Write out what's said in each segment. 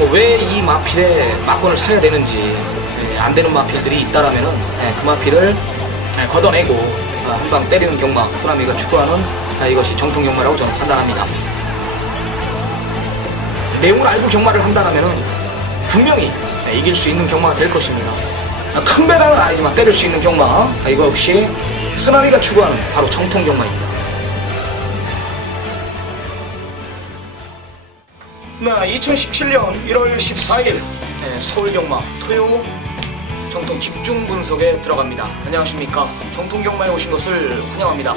왜 이 마필에 막권을 사야 되는지 안 되는 마필들이 있다라면은 그 마필을 걷어내고 한 방 때리는 경마, 쓰나미가 추구하는 이것이 정통 경마라고 저는 판단합니다. 내용을 알고 경마를 한다라면은 분명히 이길 수 있는 경마가 될 것입니다. 큰 배당은 아니지만 때릴 수 있는 경마, 이거 역시 쓰나미가 추구하는 바로 정통 경마입니다. 네, 2017년 1월 14일 서울경마 토요 정통 집중 분석에 들어갑니다. 안녕하십니까. 정통 경마에 오신 것을 환영합니다.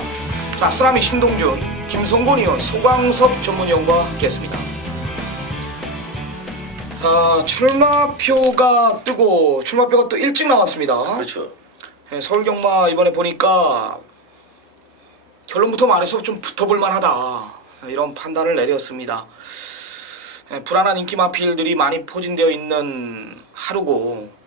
자, 쓰나미 신동준, 김성곤 의원, 소광섭 전문위원과 함께했습니다. 출마표가 뜨고 출마표가 또 일찍 나왔습니다. 그렇죠. 서울경마 이번에 보니까 결론부터 말해서 좀 붙어볼 만하다, 이런 판단을 내렸습니다. 불안한 인기 마필들이 많이 포진되어 있는 하루고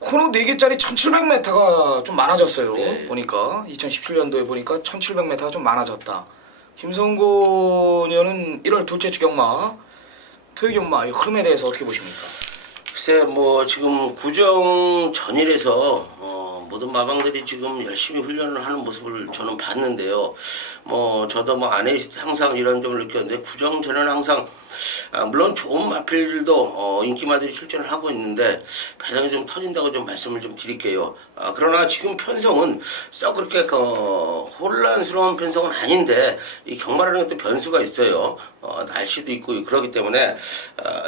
코너 4개짜리 1700m가 좀 많아졌어요. 네. 보니까 2017년도에 보니까 1700m가 좀 많아졌다. 김성곤 의원은 1월 둘째 주 경마 토요경마 이 흐름에 대해서 어떻게 보십니까? 글쎄 뭐 지금 구정 전일에서 모든 마방들이 지금 열심히 훈련을 하는 모습을 저는 봤는데요. 뭐 저도 뭐 안에 항상 이런 점을 느꼈는데 구정 전에는 항상 물론 좋은 마필들도 인기마들이 출전을 하고 있는데 배당이 좀 터진다고 좀 말씀을 좀 드릴게요. 그러나 지금 편성은 썩 그렇게 혼란스러운 편성은 아닌데 이 경마라는 것도 변수가 있어요. 날씨도 있고 그러기 때문에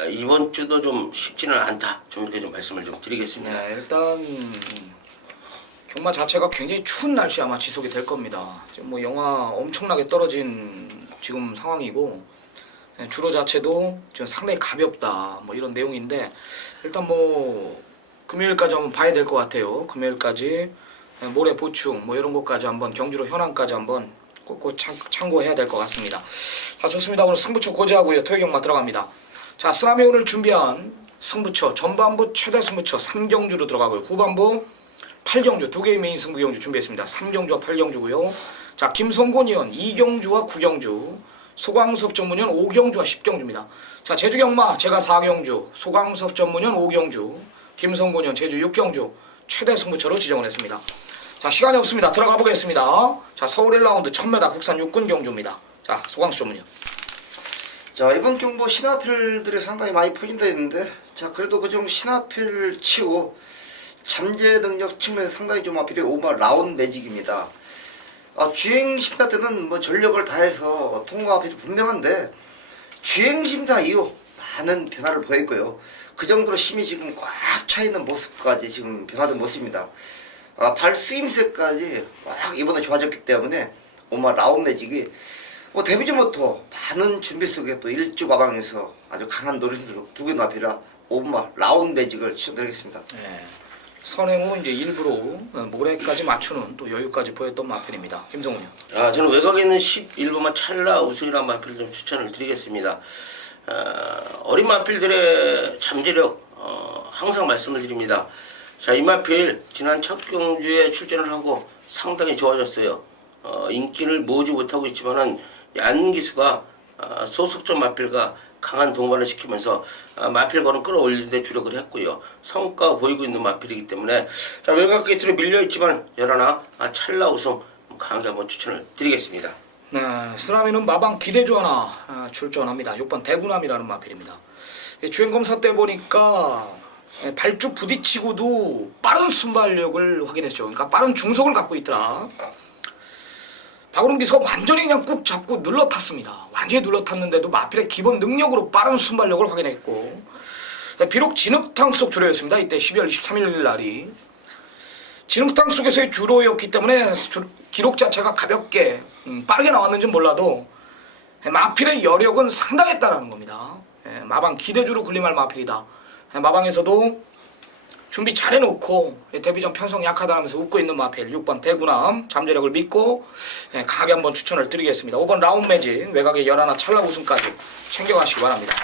이번 주도 좀 쉽지는 않다. 좀 이렇게 좀 말씀을 좀 드리겠습니다. 네, 일단 경마 자체가 굉장히 추운 날씨 아마 지속이 될 겁니다. 지금 뭐 영하 엄청나게 떨어진 지금 상황이고 주로 자체도 지금 상당히 가볍다, 뭐 이런 내용인데 일단 뭐 금요일까지 한번 봐야 될 것 같아요. 금요일까지 모레 보충 뭐 이런 것까지 한번 경주로 현황까지 한번 꼭 참고해야 될 것 같습니다. 자, 좋습니다. 오늘 승부처 고지하고요. 토요경마 들어갑니다. 자, 쓰나미 오늘 준비한 승부처 전반부 최대 승부처 3경주로 들어가고요. 후반부 8경주 2개의 메인 승부 경주 준비했습니다. 3경주와 8경주고요. 자, 김성곤 의원 2경주와 9경주, 소광섭 전문위원 5경주와 10경주입니다. 자, 제주경마 제가 4경주, 소광섭 전문위원 5경주, 김성곤 의원 제주 6경주 최대 승부처로 지정을 했습니다. 자, 시간이 없습니다. 들어가 보겠습니다. 자, 서울 1라운드 1000m 국산 육군 경주입니다. 자, 소광섭 전문위원. 자, 이번 경보 신화필들이 상당히 많이 포진되어 있는데, 자, 그래도 그중 신화필을 치고 잠재 능력 측면에서 상당히 좀 아필이 오버 라운 매직입니다. 주행 심사 때는 뭐 전력을 다해서 통과 앞이 분명한데 주행 심사 이후 많은 변화를 보였고요. 그 정도로 힘이 지금 꽉 차 있는 모습까지 지금 변화된 모습입니다. 발 쓰임새까지 막 이번에 좋아졌기 때문에 오마 라운 매직이 뭐 데뷔 전부터 많은 준비 속에 또 일주 마방에서 아주 강한 노림수로 두개 나피라 오마 라운 매직을 추천드리겠습니다. 네. 선행 후 이제 일부러 모레까지 맞추는 또 여유까지 보였던 마필입니다. 김성훈이요. 저는 외곽에 있는 11번만 찰나 우승이라는 마필 좀 추천을 드리겠습니다. 어린 마필들의 잠재력 항상 말씀을 드립니다. 자, 이 마필 지난 첫 경주에 출전을 하고 상당히 좋아졌어요. 인기를 모으지 못하고 있지만은 얀기수가 소속전 마필과 강한 동반을 시키면서 마필과는 끌어올리는데 주력을 했고요. 성과가 보이고 있는 마필이기 때문에 자, 외곽 게이트로 밀려있지만 열하나 찰나 우승 강하게 한번 추천을 드리겠습니다. 네, 쓰나미는 마방 기대주 하나 출전합니다. 6번 대구남이라는 마필입니다. 주행검사 때 보니까 발주 부딪히고도 빠른 순발력을 확인했죠. 그러니까 빠른 중속을 갖고 있더라. 박우름 기수가 완전히 그냥 꾹 잡고 눌러탔습니다. 완전히 눌러탔는데도 마필의 기본 능력으로 빠른 순발력을 확인했고, 비록 진흙탕 속 주로였습니다. 이때 12월 23일 날이 진흙탕 속에서의 주로였기 때문에 기록 자체가 가볍게 빠르게 나왔는지 몰라도 마필의 여력은 상당했다는 겁니다. 마방 기대주로 군림할 마필이다. 마방에서도 준비 잘 해놓고 데뷔전 편성 약하다면서 웃고 있는 마필 6번 대구남 잠재력을 믿고 강하게 한번 추천을 드리겠습니다. 5번 라운 매직 외곽에 11 찰나 우승까지 챙겨가시기 바랍니다.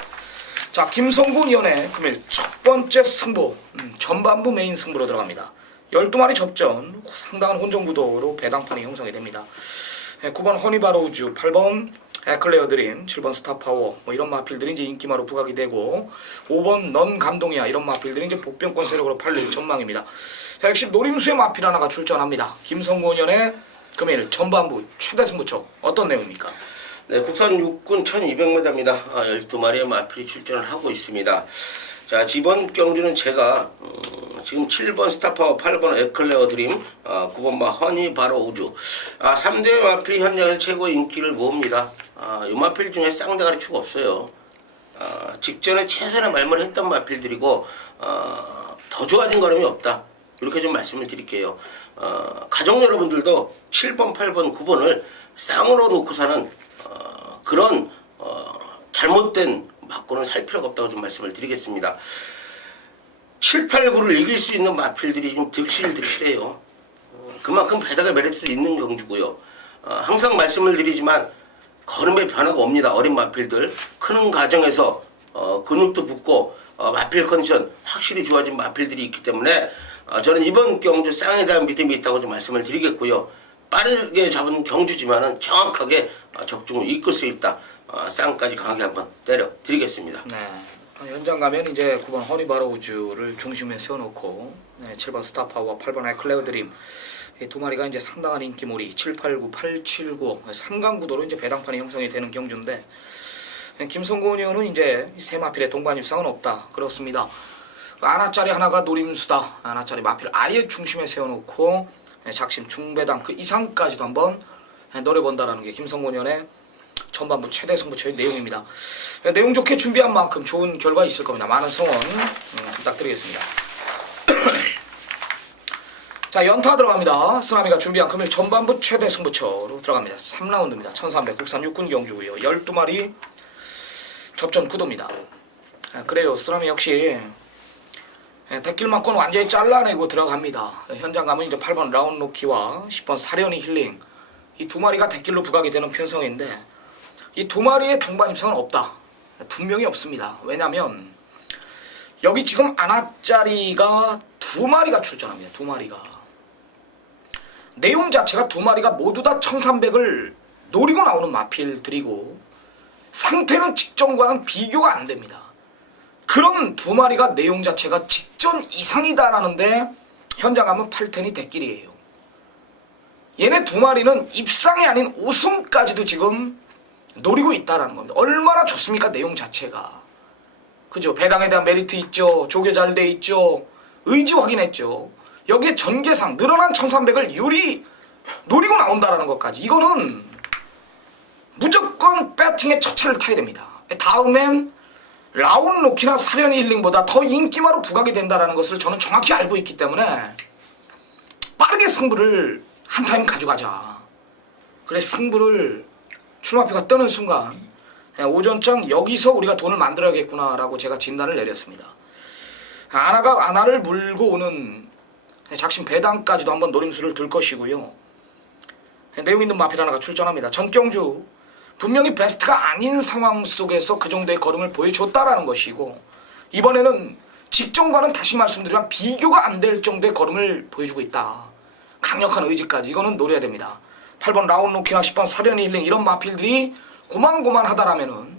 자, 김성곤 의원의 금일 첫 번째 승부 전반부 메인 승부로 들어갑니다. 12마리 접전 상당한 혼종구도로 배당판이 형성이 됩니다. 9번 허니바로우즈, 8번 에클레어 드림, 7번 스타파워 뭐 이런 마필들이 이제 인기마로 부각이 되고 5번 넌 감동이야 이런 마필들이 이제 복병권 세력으로 팔릴 전망입니다. 자, 역시 노림수의 마필 하나가 출전합니다. 김성곤연의 금일 전반부 최대 승부처 어떤 내용입니까? 네, 국산 육군 1200m입니다. 12마리의 마필이 출전을 하고 있습니다. 자, 이번 경주는 제가 지금 7번 스타파워, 8번 에클레어 드림, 9번 허니 바로 우주 3대 마필이 현장에서 최고의 인기를 모읍니다. 이 마필 중에 쌍대가리추가 없어요. 직전에 최선의 말만 했던 마필들이고 더 좋아진 걸음이 없다. 이렇게 좀 말씀을 드릴게요. 가족 여러분들도 7번, 8번, 9번을 쌍으로 놓고 사는 그런 잘못된 맞고는 살 필요가 없다고 좀 말씀을 드리겠습니다. 7, 8, 9를 이길 수 있는 마필들이 좀 득실해요. 그만큼 배당의 메리트도 있는 경주고요. 항상 말씀을 드리지만 걸음의 변화가 옵니다. 어린 마필들 크는 과정에서 근육도 붙고 마필 컨디션 확실히 좋아진 마필들이 있기 때문에 저는 이번 경주 쌍에 대한 믿음이 있다고 좀 말씀을 드리겠고요. 빠르게 잡은 경주지만은 정확하게 적중을 이끌 수 있다. 쌍까지 강하게 한번 때려 드리겠습니다. 네. 현장 가면 이제 9번 허니바로우즈를 중심에 세워놓고 7번 스타파워와 8번 에클레어 드림 이 두 마리가 이제 상당한 인기몰이 7, 8, 9, 8, 7, 9 3강 구도로 이제 배당판이 형성이 되는 경주인데 김성곤 의원은 이제 세 마필의 동반 입상은 없다. 그렇습니다. 하나짜리 하나가 노림수다. 하나짜리 마필 아예 중심에 세워놓고 작심 중배당 그 이상까지도 한번 노려본다라는 게 김성곤 의원의 전반부 최대 승부처의 내용입니다. 내용 좋게 준비한 만큼 좋은 결과 있을 겁니다. 많은 성원 부탁드리겠습니다. 자, 연타 들어갑니다. 쓰나미가 준비한 금일 전반부 최대 승부처로 들어갑니다. 3라운드입니다. 1300 국산 육군 경주고요. 12마리 접전 구도입니다. 그래요. 쓰나미 역시 대길만권 완전히 잘라내고 들어갑니다. 현장 가면 이제 8번 라운로키와 10번 사련이 힐링 이 두 마리가 대길로 부각이 되는 편성인데 이 두 마리의 동반 입상은 없다. 분명히 없습니다. 왜냐면 여기 지금 아나짜리가 두 마리가 출전합니다. 두 마리가. 내용 자체가 두 마리가 모두 다 1300을 노리고 나오는 마필들이고 상태는 직전과는 비교가 안 됩니다. 그런 두 마리가 내용 자체가 직전 이상이다라는데 현장 가면 8텐이 대길이에요. 얘네 두 마리는 입상이 아닌 우승까지도 지금 노리고 있다라는 겁니다. 얼마나 좋습니까? 내용 자체가. 그죠? 배당에 대한 메리트 있죠. 조교 잘 돼 있죠. 의지 확인했죠. 여기에 전개상 늘어난 1300을 유리 노리고 나온다라는 것까지. 이거는 무조건 배팅의 첫 차를 타야 됩니다. 다음엔 라운로키나 사련이 힐링보다 더 인기마로 부각이 된다라는 것을 저는 정확히 알고 있기 때문에 빠르게 승부를 한 타임 가져가자. 그래 승부를 출마표가 뜨는 순간 오전장 여기서 우리가 돈을 만들어야겠구나라고 제가 진단을 내렸습니다. 아나를 물고 오는 작심 배당까지도 한번 노림수를 들 것이고요. 내용 있는 마필 하나가 출전합니다. 전경주 분명히 베스트가 아닌 상황 속에서 그 정도의 걸음을 보여줬다라는 것이고 이번에는 직전과는 다시 말씀드리면 비교가 안 될 정도의 걸음을 보여주고 있다. 강력한 의지까지 이거는 노려야 됩니다. 8번 라운로키나 10번 사련이 힐링 이런 마필들이 고만고만하다라면은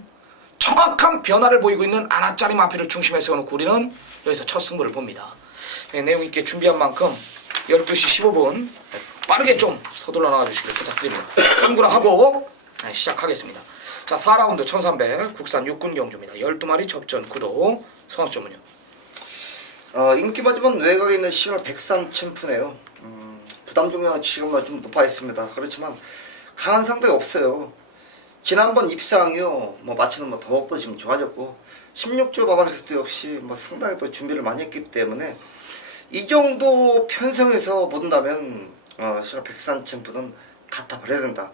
정확한 변화를 보이고 있는 아나짜리 마필을 중심에 세워놓고 우리는 여기서 첫 승부를 봅니다. 내용 있게 준비한 만큼 12시 15분 빠르게 좀 서둘러 나와주시길 부탁드립니다. 참고를 하고 시작하겠습니다. 자, 4라운드 1300 국산 육군 경주입니다. 12마리 접전 구도 선수점은요. 인기 맞으면 외곽에 있는 10월 백산 챔프네요. 부담 중량 지금은 좀 높아 있습니다. 그렇지만 강한 상대가 없어요. 지난번 입상이요, 마치는 더욱더 지금 좋아졌고 16조 마발했을 때 역시 상당히 또 준비를 많이 했기 때문에 이 정도 편성에서 못 온다면 실화 백산 챔프는 갖다 버려야 된다.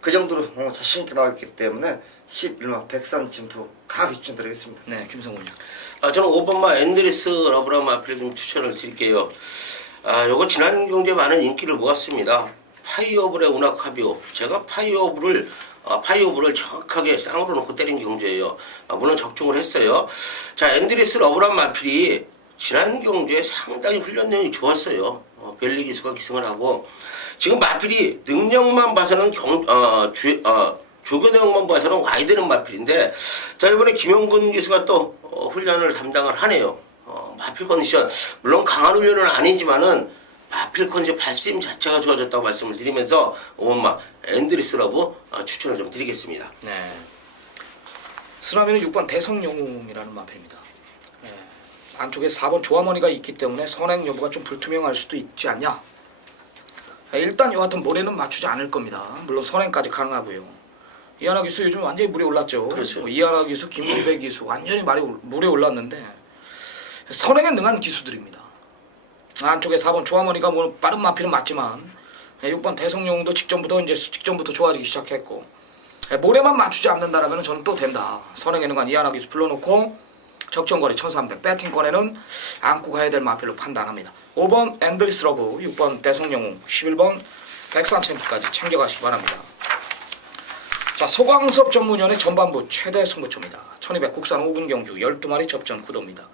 그 정도로 자신있게 나왔기 때문에 11마 백산 챔프 강하게 추천드리겠습니다. 네, 김성훈이요. 저는 5번마 앤드레스 러브라 마필 좀 추천을 드릴게요. 요거 지난 경주에 많은 인기를 모았습니다. 파이어블의 우나카비오. 제가 파이어블을 정확하게 쌍으로 놓고 때린 경주예요. 물론 적중을 했어요. 자, 앤드레스 러브라 마필이 지난 경주에 상당히 훈련 내용이 좋았어요. 벨리 기수가 기승을 하고 지금 마필이 능력만 봐서는 조교 내용만 봐서는 와야 되는 마필인데 자 이번에 김영근 기수가 또 훈련을 담당을 하네요. 마필 컨디션 물론 강한 훈련은 아니지만은 마필 컨디션 발심 자체가 좋아졌다고 말씀을 드리면서 오번마 앤드리스 러브 추천을 좀 드리겠습니다. 네. 쓰나미는 6번 대성영웅이라는 마필입니다. 네. 안쪽에 4번 조화머니가 있기 때문에 선행 여부가 좀 불투명할 수도 있지 않냐. 일단 여하튼 모래는 맞추지 않을 겁니다. 물론 선행까지 가능하고요. 이하나 기수 요즘 완전히 물에 올랐죠. 그렇죠. 이하나 기수, 김무배 기수 완전히 물에 올랐는데 선행에 능한 기수들입니다. 안쪽에 4번 조화머니가 뭐 빠른 마필은 맞지만 6번 대성영웅도 직전부터 좋아지기 시작했고 모래만 맞추지 않는다라면 저는 또 된다. 선행에 능한 이하나 기수 불러놓고 적정거리 1300 배팅권에는 안고 가야 될 마필로 판단합니다. 5번 앤드리스 러브, 6번 대성영웅, 11번 백산 챔프까지 챙겨가시기 바랍니다. 자, 소강섭 전문위원의 전반부 최대 승부처입니다. 1200 국산 5분 경주 12마리 접전 구도입니다.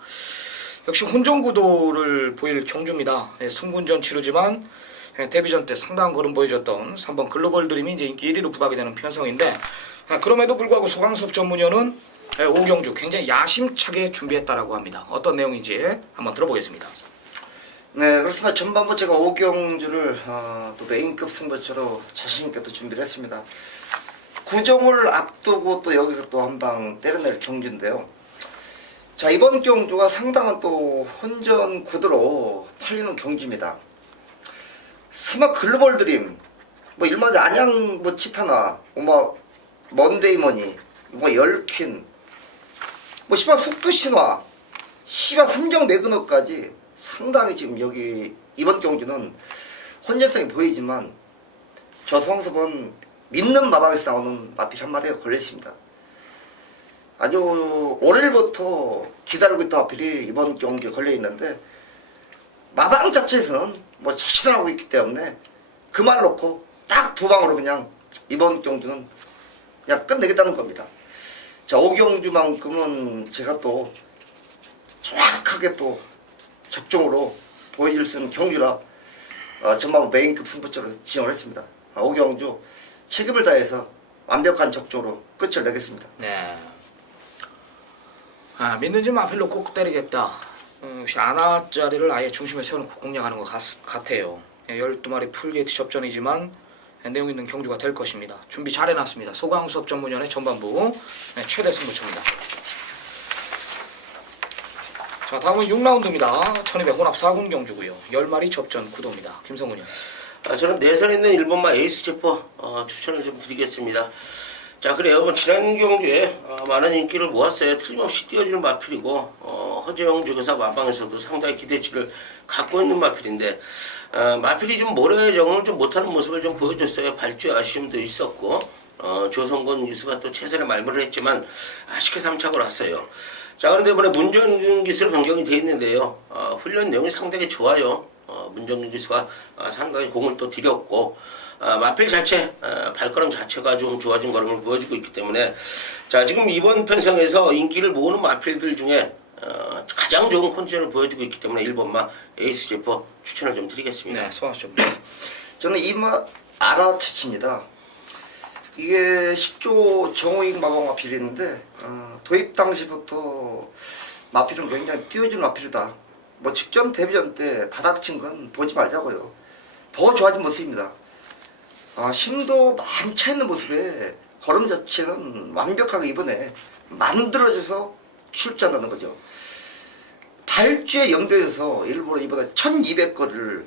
역시 혼전 구도를 보일 경주입니다. 승군전 치르지만 데뷔전 때 상당한 걸음 보여줬던 3번 글로벌 드림이 이제 인기 1위로 부각이 되는 편성인데 그럼에도 불구하고 소강섭 전문위원은 5경주 굉장히 야심차게 준비했다라고 합니다. 어떤 내용인지 한번 들어보겠습니다. 네, 그렇습니다. 전반부 제가 5경주를 또 메인급 승부처로 자신있게 또 준비를 했습니다. 구종을 앞두고 또 여기서 또 한 방 때려낼 경주인데요. 자, 이번 경주가 상당한 또 혼전 구도로 팔리는 경주입니다. 스마 글로벌 드림, 뭐 일마다 안양 뭐 치타나, 뭐 먼데이머니, 뭐 열퀸, 뭐 시방 속도 신화, 시방 삼정 매그너까지 상당히 지금 여기 이번 경주는 혼전성이 보이지만 저 소강섭은 믿는 마방에 싸우는 마필 한 마리가 걸렸습니다. 아주 월요일부터 기다리고 있던 마필이 이번 경기에 걸려있는데 마방 자체에서는 뭐 자신하고 있기 때문에 그 말 놓고 딱 두 방으로 그냥 이번 경주는 그냥 끝내겠다는 겁니다. 자, 5경주만큼은 제가 또 정확하게 또 적중으로 보여줄 수 있는 경주라 전반부 메인급 승부처로 지정을 했습니다. 5경주 책임을 다해서 완벽한 적중으로 끝을 내겠습니다. 네. 믿는지 마필로 꼭 때리겠다. 역시 아나짜리를 아예 중심에 세워놓고 공략하는 것 같아요. 12마리 풀게이트 접전이지만 내용 있는 경주가 될 것입니다. 준비 잘 해놨습니다. 소강섭 전문위원의 전반부 최대 승부처입니다. 자, 다음은 6라운드입니다. 1200 혼합 4군 경주고요. 10마리 접전 구도입니다. 김성훈이. 저는 내선에 있는 1번마 에이스 제퍼 추천을 좀 드리겠습니다. 자, 그래요. 지난 경주에 많은 인기를 모았어요. 틀림없이 뛰어주는 마필이고 허재영 조교사 마방에서도 상당히 기대치를 갖고 있는 마필인데 마필이 좀 모래정을 좀 못하는 모습을 좀 보여줬어요. 발주에 아쉬움도 있었고 조성건 기수가 또 최선의 말문을 했지만 아쉽게 3착을 왔어요. 자, 그런데 이번에 문정균 기수로 변경이 되어 있는데요. 훈련 내용이 상당히 좋아요. 문정균 기수가 상당히 공을 또 들였고 마필 자체 발걸음 자체가 좀 좋아진 걸음을 보여주고 있기 때문에 자, 지금 이번 편성에서 인기를 모으는 마필들 중에 가장 좋은 컨디션을 보여주고 있기 때문에 1번마 에이스 제퍼 추천을 좀 드리겠습니다. 네, 소강섭. 저는 이마 아라치치입니다. 이게 10조 정호익 마방 마필인데 도입 당시부터 마필은 굉장히 띄워주는 마필이다. 뭐 직전 데뷔전 때 바닥친 건 보지 말자고요. 더 좋아진 모습입니다. 힘도 많이 차있는 모습에 걸음 자체는 완벽하게 이번에 만들어져서 출전한다는 거죠. 발주에 연도에서 일부러 이번에 1200거리를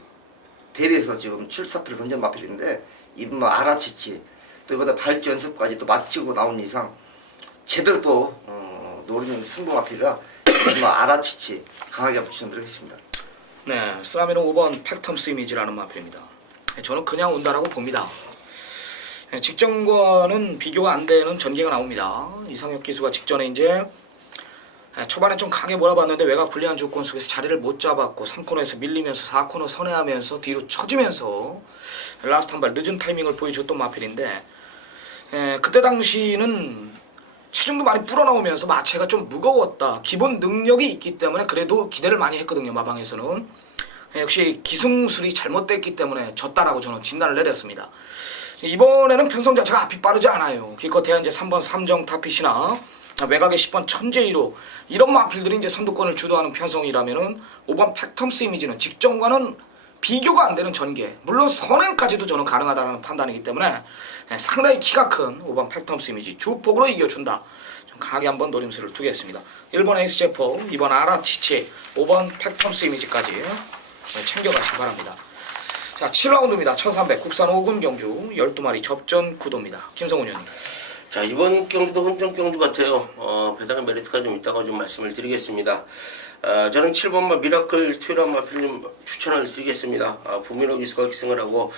대비해서 지금 출사표를 던진 마필인데 이번 뭐 아라치치 또 이번에 발주 연습까지 또 마치고 나온 이상 제대로 또 노리는 승부 마필이라 이번 아라치치 강하게 한번 추천드리겠습니다. 네, 쓰라미는 5번 팩텀스 이미지라는 마필입니다. 저는 그냥 온다라고 봅니다. 직전과는 비교가 안 되는 전개가 나옵니다. 이상혁 기수가 직전에 이제 초반에 좀 강하게 몰아봤는데 외곽 불리한 조건 속에서 자리를 못 잡았고 3코너에서 밀리면서 4코너 선회하면서 뒤로 쳐지면서 라스트 한 발 늦은 타이밍을 보여줬던 마필인데 그때 당시는 체중도 많이 불어나오면서 마체가 좀 무거웠다. 기본 능력이 있기 때문에 그래도 기대를 많이 했거든요. 마방에서는. 역시 기승술이 잘못됐기 때문에 졌다라고 저는 진단을 내렸습니다. 이번에는 편성 자체가 앞이 빠르지 않아요. 기껏해야 이제 3번 삼정 타핏이나 외곽의 10번 천재이로 이런 마필들이 이제 선두권을 주도하는 편성이라면은 5번 팩텀스 이미지는 직전과는 비교가 안 되는 전개, 물론 선행까지도 저는 가능하다는 판단이기 때문에 상당히 키가 큰 5번 팩텀스 이미지 주폭으로 이겨준다. 좀 강하게 한번 노림수를 두겠습니다. 1번 에이스 제포, 2번 아라치치, 5번 팩텀스 이미지까지 챙겨가시기 바랍니다. 자, 7라운드입니다. 1300 국산 5군 경주 12마리 접전 구도입니다. 김성훈 의원님. 자, 이번 경주도 혼전 경주 같아요. 배당의 메리트가 좀 있다고 좀 말씀을 드리겠습니다. 저는 7번마 미라클 튜라 마필 좀 추천을 드리겠습니다. 부미로 기수가 기승을 하고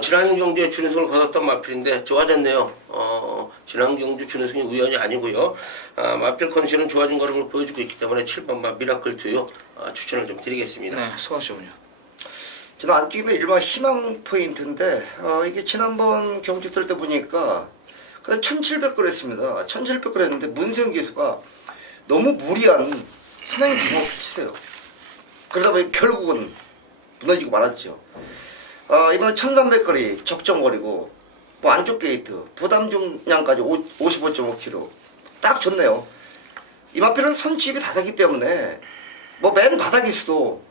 지난 경주에 준우승을 거뒀던 마필인데 좋아졌네요. 지난 경주 준우승이 우연이 아니고요. 마필 컨디션은 좋아진 걸음을 보여주고 있기 때문에 7번마 미라클 튜 추천을 좀 드리겠습니다. 네, 소아 씨군요. 저는 안쪽에 일반 희망 포인트인데 이게 지난번 경주 뜰 때 보니까 1700걸 했습니다. 1700걸 했는데 문세영 기수가 너무 무리한 선행 기록을 치세요. 그러다 보니 결국은 무너지고 말았죠. 이번에 1300거리 적정거리고 뭐 안쪽 게이트 부담 중량까지 55.5km 딱 좋네요. 이 마필은 선 취입이 다 되기 때문에 뭐 맨 바닥에 있어도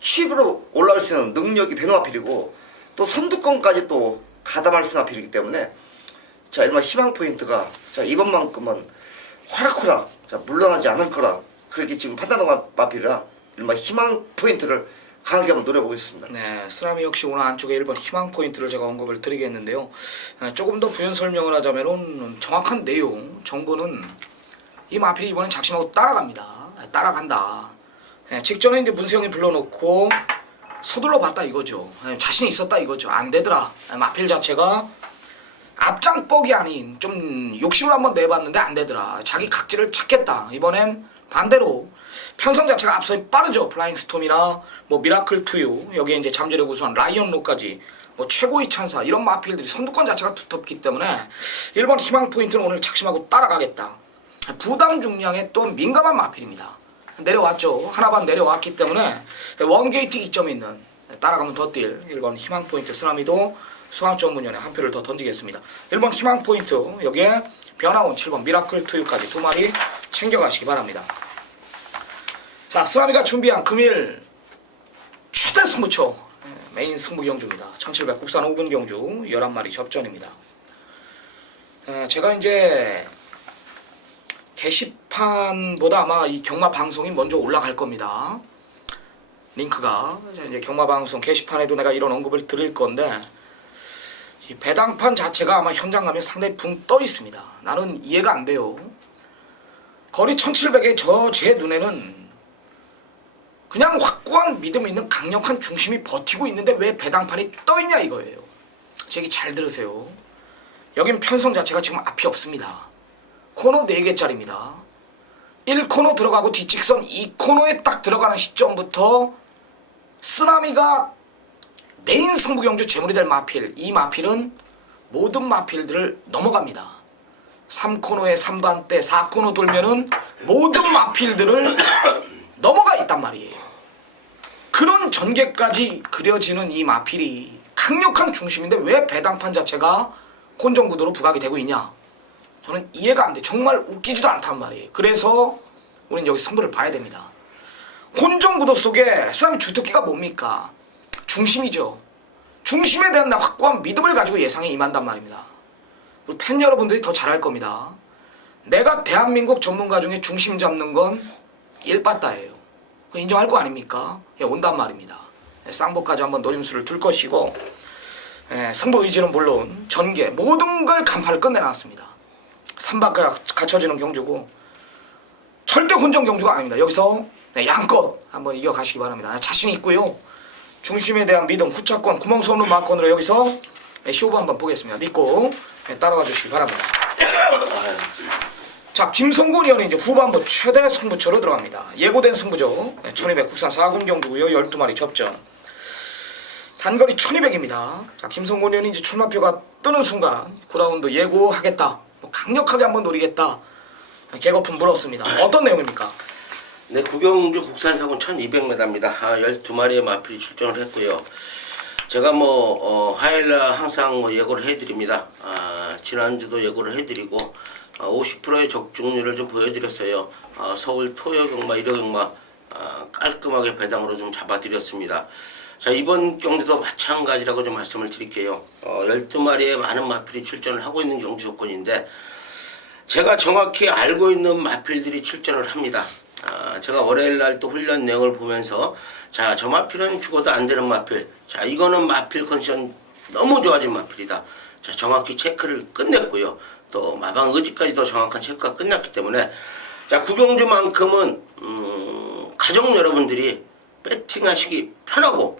취입으로 올라올 수 있는 능력이 되는 마필이고 또 선두권까지 또 가담할 수 있는 마필이기 때문에 자, 일반 희망 포인트가 자, 이번만큼은 호락호락 자, 물러나지 않을 거라 그렇게 지금 판단한 마필이라 일반 희망 포인트를 강하게 한번 노려보겠습니다. 네, 쓰라미 역시 오늘 안쪽에 1번 희망 포인트를 제가 언급을 드리겠는데요. 조금 더 부연 설명을 하자면은 정확한 내용, 정보는 이 마필이 이번엔 작심하고 따라갑니다. 따라간다. 직전에 이제 문세영이 불러놓고 서둘러 봤다 이거죠. 자신이 있었다 이거죠. 안 되더라. 마필 자체가 앞장뻑이 아닌 좀 욕심을 한번 내봤는데 안 되더라. 자기 각질을 찾겠다. 이번엔 반대로 편성 자체가 앞서 빠르죠. 플라잉 스톰이나 뭐 미라클 투유 여기에 이제 잠재력 우수한 라이언 로까지 뭐 최고의 찬사 이런 마필들이 선두권 자체가 두텁기 때문에 1번 희망 포인트는 오늘 작심하고 따라가겠다. 부담 중량에 또 민감한 마필입니다. 내려왔죠. 하나반 내려왔기 때문에 원게이트 이점이 있는 따라가면 더 뛸 1번 희망 포인트 쓰나미도 수학 전문위원회 한 표를 더 던지겠습니다. 1번 희망 포인트 여기에 변화온 7번 미라클 투유까지 두 마리 챙겨가시기 바랍니다. 자, 쓰나미가 준비한 금일 최대 승부처 메인 승부 경주입니다. 1700 국산 5군 경주 11마리 접전입니다. 제가 이제 게시판보다 아마 이 경마 방송이 먼저 올라갈 겁니다. 링크가 이제 경마 방송 게시판에도 내가 이런 언급을 드릴 건데 이 배당판 자체가 아마 현장 가면 상당히 붕 떠 있습니다. 나는 이해가 안 돼요. 거리 1700에 제 눈에는 그냥 확고한 믿음 있는 강력한 중심이 버티고 있는데 왜 배당판이 떠 있냐 이거예요. 제 얘기 잘 들으세요. 여긴 편성 자체가 지금 앞이 없습니다. 코너 4개짜리입니다. 1코너 들어가고 뒷직선 2코너에 딱 들어가는 시점부터 쓰나미가 메인 승부경주 제물이 될 마필, 이 마필은 모든 마필들을 넘어갑니다. 3코너에 3반대 4코너 돌면은 모든 마필들을 넘어가 있단 말이에요. 그런 전개까지 그려지는 이 마필이 강력한 중심인데 왜 배당판 자체가 혼전구도로 부각이 되고 있냐? 저는 이해가 안 돼. 정말 웃기지도 않단 말이에요. 그래서 우리는 여기 승부를 봐야 됩니다. 혼전구도 속에 쓰나미 주특기가 뭡니까? 중심이죠. 중심에 대한 확고한 믿음을 가지고 예상에 임한단 말입니다. 우리 팬 여러분들이 더 잘할 겁니다. 내가 대한민국 전문가 중에 중심 잡는 건 일빠따예요. 인정할 거 아닙니까? 예, 온단 말입니다. 쌍복까지 한번 노림수를 둘 것이고 승부 의지는 물론 전개 모든 걸 간판을 끝내놨습니다. 3박가 갖춰지는 경주고 절대 혼전 경주가 아닙니다. 여기서 양껏 한번 이겨가시기 바랍니다. 자신이 있고요. 중심에 대한 믿음, 후차권, 구멍 수 없는 마건으로 여기서 쇼부 한번 보겠습니다. 믿고 따라가 주시기 바랍니다. 자, 김성곤 의원이 이제 후반부 최대 승부처로 들어갑니다. 예고된 승부죠. 1200 국산 4군 경주고요. 12마리 접전. 단거리 1200입니다. 자, 김성곤 의원이 이제 출마표가 뜨는 순간 9라운드 예고하겠다. 강력하게 한번 노리겠다. 개거품 물었습니다. 어떤 내용입니까? 네, 구경주 국산 4군 1200m입니다. 12마리의 마필이 출전을 했고요. 제가 뭐 화요일날 항상 뭐 예고를 해드립니다. 지난주도 예고를 해드리고 50%의 적중률을 좀 보여드렸어요. 서울 토요경마, 일요경마 깔끔하게 배당으로 좀 잡아드렸습니다. 자, 이번 경주도 마찬가지라고 좀 말씀을 드릴게요. 12마리의 많은 마필이 출전을 하고 있는 경주 조건인데 제가 정확히 알고 있는 마필들이 출전을 합니다. 제가 월요일날 또 훈련 내용을 보면서 자, 저 마필은 죽어도 안 되는 마필. 자, 이거는 마필 컨디션 너무 좋아진 마필이다. 자, 정확히 체크를 끝냈고요. 또 마방 의지까지도 정확한 체크가 끝났기 때문에 자, 구경주만큼은 가족 여러분들이 배팅하시기 편하고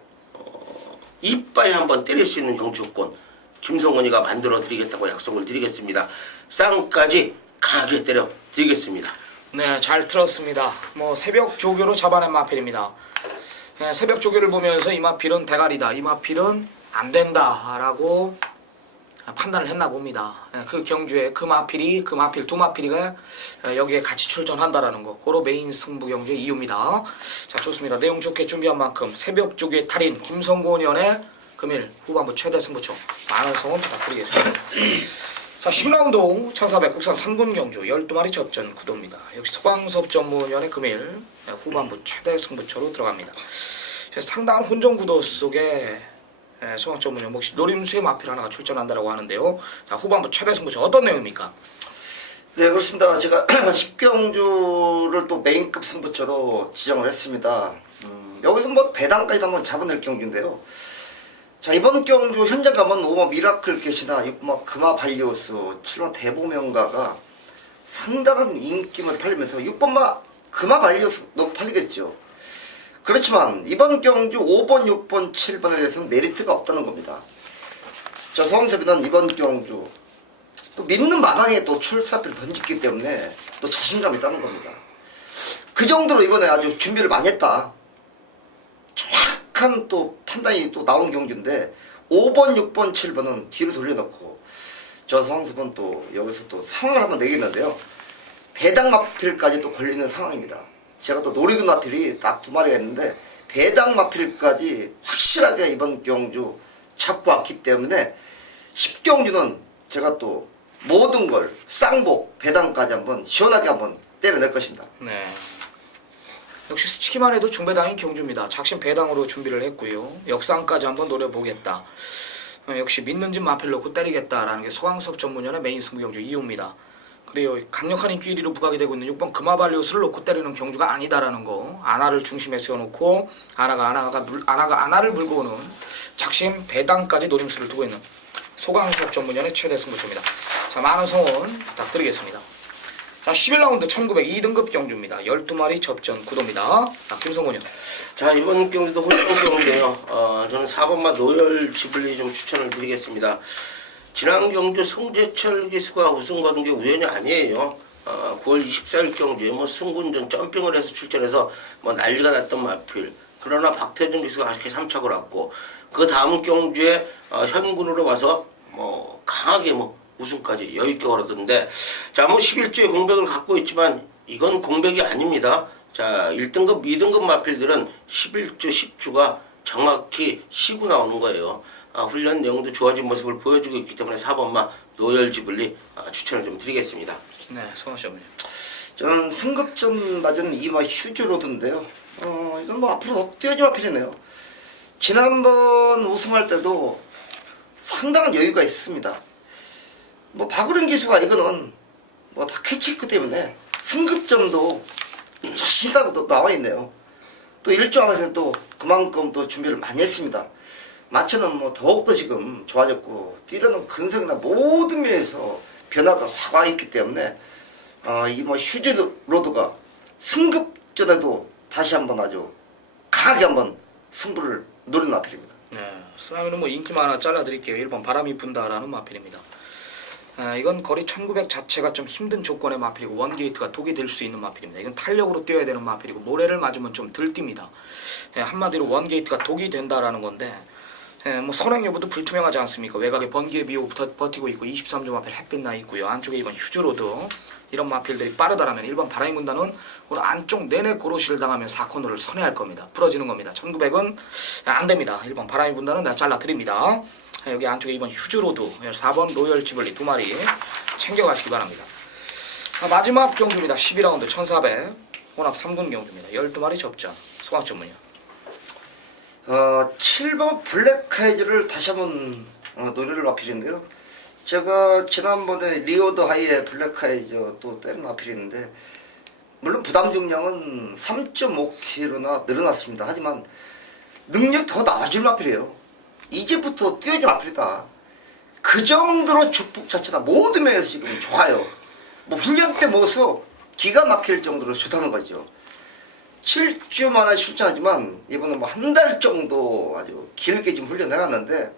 이빠이 한번 때릴 수 있는 경주권 김성원이가 만들어 드리겠다고 약속을 드리겠습니다. 쌍까지 강하게 때려 드리겠습니다. 네, 잘 들었습니다. 뭐 새벽 조교로 잡아낸 마필입니다. 네, 새벽 조교를 보면서 이 마필은 대가리다, 이 마필은 안 된다라고 판단을 했나 봅니다. 그 경주에 그 마필 두 마필이가 여기에 같이 출전한다라는 거, 그로 메인 승부 경주의 이유입니다. 자, 좋습니다. 내용 좋게 준비한 만큼 새벽 조교의 달인 김성곤위원의 금일 후반부 최대 승부처 많은 성원 부탁드리겠습니다. 자, 10라운드 1400 국산 3군 경주 12마리 접전 구도입니다. 역시 서광섭 전문위원의 금일 후반부 최대 승부처로 들어갑니다. 상당한 혼전 구도 속에 소강 전문위원 혹시 노림수의 마필 하나가 출전한다라고 하는데요. 자, 후반부 최대 승부처 어떤 내용입니까? 네, 그렇습니다. 제가 10경주를 또 메인급 승부처로 지정을 했습니다. 여기서 뭐 배당까지 한번 잡아낼 경주인데요. 자, 이번 경주 현장 가면 5마 미라클 게시나 6마 금화 발리오스, 7마 대보명가가 상당한 인기를 팔리면서 6번마 금화 발리오스 넣고 팔리겠죠. 그렇지만 이번 경주 5번, 6번, 7번에 대해서는 메리트가 없다는 겁니다. 저 서광섭이는 이번 경주 또 믿는 마방에 또 출사표를 던졌기 때문에 또 자신감이 있다는 겁니다. 그 정도로 이번에 아주 준비를 많이 했다. 정확한 또 판단이 또 나온 경주인데 5번, 6번, 7번은 뒤로 돌려놓고 저 서광섭은 또 여기서 또 상황을 한번 내겠는데요. 배당 마필까지 또 걸리는 상황입니다. 제가 또 노리군 마필이 딱 2마리가 있는데 배당 마필까지 확실하게 이번 경주 잡고 왔기 때문에 10경주는 제가 또 모든 걸 쌍복 배당까지 한번 시원하게 한번 때려낼 것입니다. 네. 역시 스치기만 해도 중배당인 경주입니다. 작심 배당으로 준비를 했고요. 역상까지 한번 노려보겠다. 역시 믿는 집 마필 놓고 때리겠다라는 게 서광섭 전문위원의 메인 승부 경주 이유입니다. 그래요. 강력한 인기 1위로 부각이 되고 있는 6번 금화발리오스를 놓고 때리는 경주가 아니다라는 거. 아나를 중심에 세워놓고 아나를 물고 오는 작심 배당까지 노림수를 두고 있는 소강섭 전문위원의 최대 승부처입니다. 자, 많은 성원 부탁드리겠습니다. 자, 11라운드 1902등급 경주입니다. 12마리 접전 구도입니다. 자, 김성곤이요. 자, 이번 경주도 홀성 경주인데요. 저는 4번마 노열 지블리 좀 추천을 드리겠습니다. 지난 경주 송재철 기수가 우승 거둔 게 우연이 아니에요. 9월 24일 경주에 뭐 승군전 점핑을 해서 출전해서 뭐 난리가 났던 마필. 그러나 박태준 기수가 아쉽게 3착을 왔고 그 다음 경주에 현군으로 와서 뭐 강하게 뭐 우승까지 여유있게 걸었던데 자, 뭐 11주의 공백을 갖고 있지만 이건 공백이 아닙니다. 자, 1등급, 2등급 마필들은 11주, 10주가 정확히 쉬고 나오는 거예요. 훈련 내용도 좋아진 모습을 보여주고 있기 때문에 4번마 노열 지블리 추천을 좀 드리겠습니다. 네, 성원 씨. 저는 승급전 맞은 이마 휴즈로드인데요. 이건 뭐 앞으로 더 뛰어줄 필이네요. 지난번 우승할 때도 상당한 여유가 있습니다. 뭐 박우린 기수가 이거는 뭐 다 캐치했기 때문에 승급전도 자신있다고 나와 있네요. 또 일조하면서 또 그만큼 또 준비를 많이 했습니다. 마차는 뭐 더욱더 지금 좋아졌고 뛰려는 근성이나 모든 면에서 변화가 확 와 있기 때문에 이 뭐 휴즈로드가 승급전에도 다시 한번 아주 강하게 한번 승부를 노리는 마필입니다. 네, 쓰라미는 뭐 인기만 하나 잘라드릴게요. 1번 바람이 분다라는 마필입니다. 이건 거리 1900 자체가 좀 힘든 조건의 마필이고 원게이트가 독이 될 수 있는 마필입니다. 이건 탄력으로 뛰어야 되는 마필이고 모래를 맞으면 좀 덜 뜁니다. 한마디로 원게이트가 독이 된다라는 건데 뭐 선행 여부도 불투명하지 않습니까? 외곽에 번개에 비호 버티고 있고 23점 앞에 햇빛 나 있고요. 안쪽에 이번 휴즈로드 이런 마필들이 빠르다라면 1번 바람의 군단은 오늘 안쪽 내내 고로시를 당하면 4코너를 선회할 겁니다. 부러지는 겁니다. 1900은 안 됩니다. 1번 바람의 군단은 내가 잘라드립니다. 여기 안쪽에 2번 휴즈로드 4번 로열 지블리 2마리 챙겨가시기 바랍니다. 마지막 경주입니다. 12라운드 1400 혼합 3군 경주입니다. 12마리 접전 소각 전문이요. 7번 블랙하이즈를 다시 한번 노래를 마필인데요. 제가 지난번에 리오드 하이의 블랙하이즈 또 때린 마필인데 물론 부담 중량은 3.5kg나 늘어났습니다. 하지만 능력 더 나아질 마필이에요. 이제부터 뛰어줄 마필이다. 그 정도로 축복 자체가 모든 면에서 지금 좋아요. 뭐 훈련 때 모습 기가 막힐 정도로 좋다는 거죠. 7주 만에 출전하지만 이번에 뭐 한 달 정도 아주 길게 지금 훈련해왔는데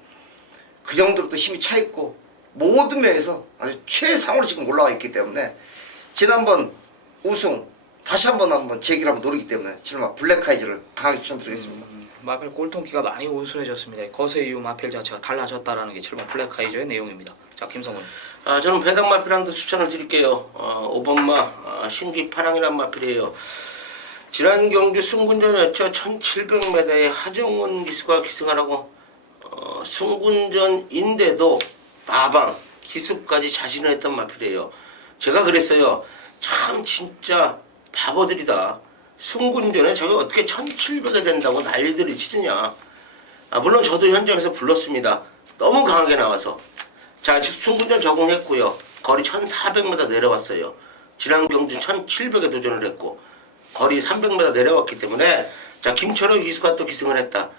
그 정도로 또 힘이 차있고 모든 면에서 아주 최상으로 지금 올라와 있기 때문에 지난번 우승 다시 한번 재기를 한번 노리기 때문에 지금 블랙하이즈를 강하게 추천드리겠습니다. 마필 꼴통기가 많이 온순해졌습니다. 거세 이후 마필 자체가 달라졌다라는 게 7번 블랙하이저의 내용입니다. 자, 김성훈. 저는 배당 마필한테 추천을 드릴게요. 5번마 신기파랑이란 마필이에요. 지난 경주 승군전이었죠. 1700m에 하정훈 기수가 기승하라고 승군전인데도 마방 기수까지 자신을 했던 마필이에요. 제가 그랬어요. 참 진짜 바보들이다. 승군전에 저게 어떻게 1700에 된다고 난리들이 치느냐. 물론 저도 현장에서 불렀습니다. 너무 강하게 나와서. 자, 승군전 적응했고요. 거리 1400m 내려왔어요. 지난 경주 1700에 도전을 했고 거리 300m 내려왔기 때문에 자, 김철호 기수가 또 기승을 했다.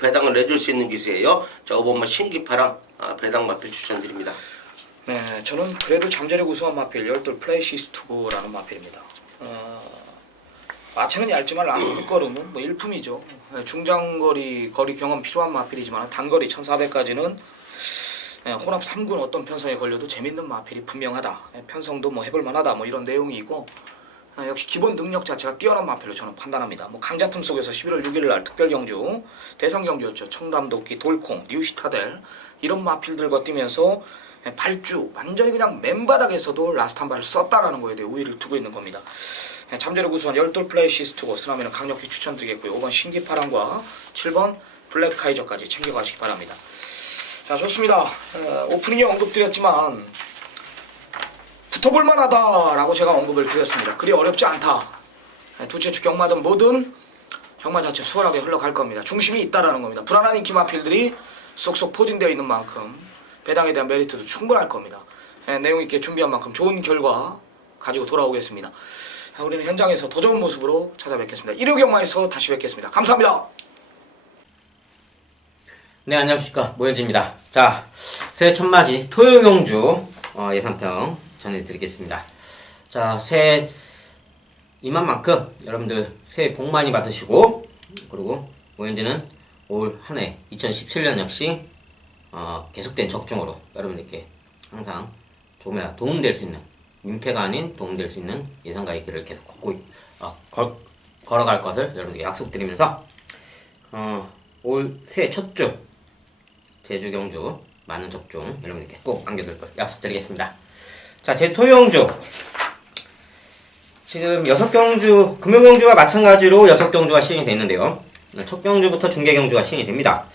배당을 내줄 수 있는 기수예요. 자, 5번마 신기파랑 배당 마필 추천드립니다. 네, 저는 그래도 잠재력 우수한 마필 열돌 플레이시스 투구라는 마필입니다. 마체는 얇지만 라스트 끝걸음은 뭐 일품이죠. 중장거리 거리 경험 필요한 마필이지만 단거리 1400까지는 혼합 3군 어떤 편성에 걸려도 재밌는 마필이 분명하다. 편성도 뭐 해볼 만하다. 뭐 이런 내용이고 역시 기본 능력 자체가 뛰어난 마필로 저는 판단합니다. 뭐 강자 틈 속에서 11월 6일 날 특별 경주 대상 경주였죠. 청담도끼, 돌콩, 뉴시타델 이런 마필들과 뛰면서 발주 완전히 그냥 맨바닥에서도 라스트 한 발을 썼다라는 거에 대해 우위를 두고 있는 겁니다. 잠재력 우수한 열돌 플레이시스 투고 쓰나미는 강력히 추천드리겠고요. 5번 신기파랑과 7번 블랙카이저까지 챙겨가시기 바랍니다. 자, 좋습니다. 오프닝에 언급드렸지만 붙어볼 만하다라고 제가 언급을 드렸습니다. 그리 어렵지 않다. 두째 주 경마든 뭐든 경마 자체 수월하게 흘러갈 겁니다. 중심이 있다라는 겁니다. 불안한 인기 마필들이 쏙쏙 포진되어 있는 만큼 배당에 대한 메리트도 충분할 겁니다. 내용 있게 준비한 만큼 좋은 결과 가지고 돌아오겠습니다. 우리는 현장에서 더 좋은 모습으로 찾아뵙겠습니다. 1호 경마에서 다시 뵙겠습니다. 감사합니다. 네, 안녕하십니까, 모현지입니다. 자, 새해 첫맞이 토요 경주 예상평 전해드리겠습니다. 자, 새해 이만 만큼 여러분들 새해 복 많이 받으시고, 그리고 모현지는 올 한해 2017년 역시 계속된 적중으로 여러분들께 항상 조금이라도 도움될 수 있는, 민폐가 아닌 도움될 수 있는 예상가의 길을 계속 걸어갈 것을 여러분들께 약속드리면서 올 새해 첫 주 제주 경주 많은 적중 여러분들께 꼭 안겨둘 걸 약속드리겠습니다. 자, 제 토요 경주 지금 6경주, 금요 경주와 마찬가지로 6경주가 시행이 됐는데요. 첫 경주부터 중계 경주가 시행이 됩니다.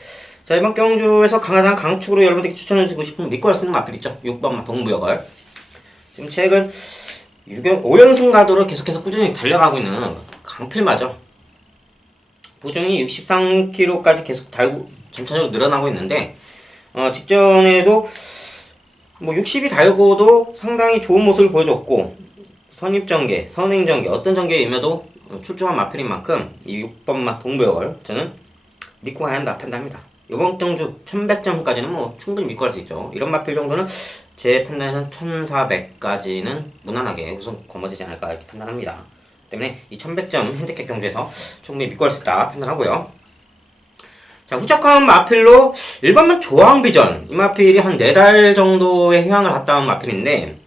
자, 이번 경주에서 가장 강축으로 여러분들께 추천해주고 싶은 믿고 쓰는 마필 있죠. 6번 동부역을 지금 최근 5연승 가도를 계속해서 꾸준히 달려가고 있는 강필마죠. 보정이 63kg까지 계속 달고 점차적으로 늘어나고 있는데 직전에도 뭐 60이 달고도 상당히 좋은 모습을 보여줬고 선입전개, 선행전개 어떤 전개에 임해도 출중한 마필인 만큼 이 6번마 동부역을 저는 믿고 가야 한다 판단합니다. 이번 경주 1100점까지는 뭐 충분히 믿고 갈 수 있죠. 이런 마필 정도는 제 판단에는 1400까지는 무난하게 우선 거머쥐지 않을까 이렇게 판단합니다. 때문에 이 1100점 핸디캡 경주에서 충분히 믿고 갈 수 있다 판단하고요. 자, 후적한 마필로 일반만 조항비전 이 마필이 한 4달 정도의 휴양을 갔다 온 마필인데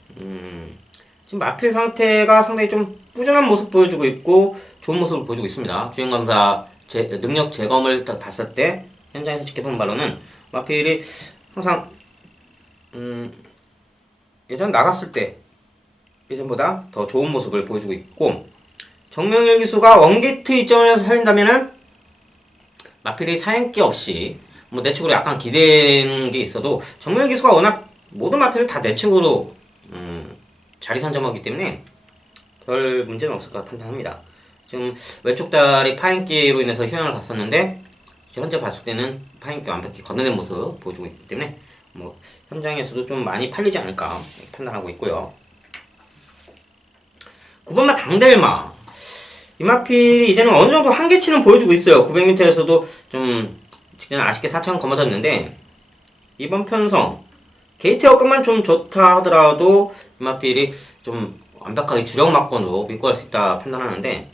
지금 마필 상태가 상당히 좀 꾸준한 모습 보여주고 있고 좋은 모습을 보여주고 있습니다. 주행검사 능력 재검을 봤을 때 현장에서 지켜본 바로는 마필이 항상 예전 나갔을 때 예전보다 더 좋은 모습을 보여주고 있고, 정명일 기수가 원게이트 입장에서 살린다면은 마필이 사연기 없이 뭐 내측으로 약간 기대는 게 있어도, 정명일 기수가 워낙 모든 마필을 다 내측으로 자리 선점하기 때문에 별 문제는 없을 거라 판단합니다. 지금 왼쪽 다리 파인기로 인해서 휴양을 갔었는데 현재 봤을 때는 파인기 완벽히 걷어낸 모습 보여주고 있기 때문에 뭐 현장에서도 좀 많이 팔리지 않을까 판단하고 있고요. 9번마 당델마, 이 마필이 이제는 어느 정도 한계치는 보여주고 있어요. 900m에서도 좀 직전 아쉽게 4천 거머졌는데, 이번 편성 게이트 여건만 좀 좋다 하더라도 이 마필이 좀 완벽하게 주력 막건으로 믿고 할 수 있다 판단하는데,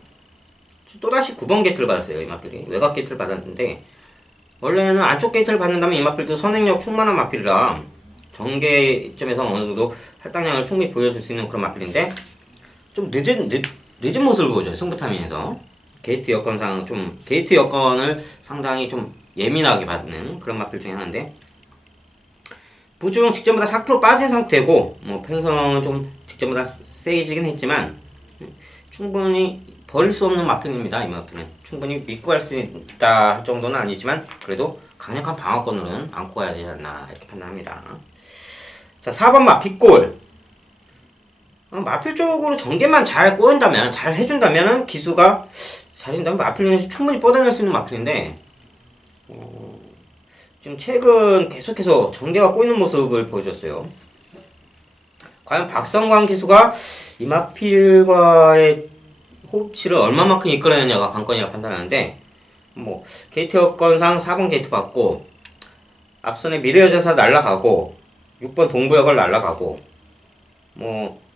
또다시 9번 게이트를 받았어요. 이 마필이 외곽 게이트를 받았는데, 원래는 안쪽 게이트를 받는다면 이 마필도 선행력 충만한 마필이라 전개점에서 어느 정도 할당량을 충분히 보여줄 수 있는 그런 마필인데, 좀 늦은 모습을 보여줘요. 승부 타이밍에서 게이트 여건상 좀 게이트 여건을 상당히 좀 예민하게 받는 그런 마필 중에 하나인데, 부중 직전보다 4% 빠진 상태고, 뭐 편성은 좀 직전보다 세지긴 했지만 충분히 버릴 수 없는 마필입니다. 이 마필은 충분히 믿고 할 수 있다 할 정도는 아니지만 그래도 강력한 방어권으로는 안고 가야 되지 않나 이렇게 판단합니다. 자, 4번 마 빗골. 마필 쪽으로 전개만 잘 꼬인다면, 잘 해준다면, 기수가 잘해준다면 마필은 충분히 뻗어낼 수 있는 마필인데, 지금 최근 계속해서 전개가 꼬이는 모습을 보여줬어요. 과연 박성광 기수가 이 마필과의 호흡치를 얼마만큼 이끌어내냐가 관건이라 판단하는데, 뭐 게이트 여건상 4번 게이트 받고, 앞선에 미래여전사 날라가고, 6번 동부역을 날라가고, 뭐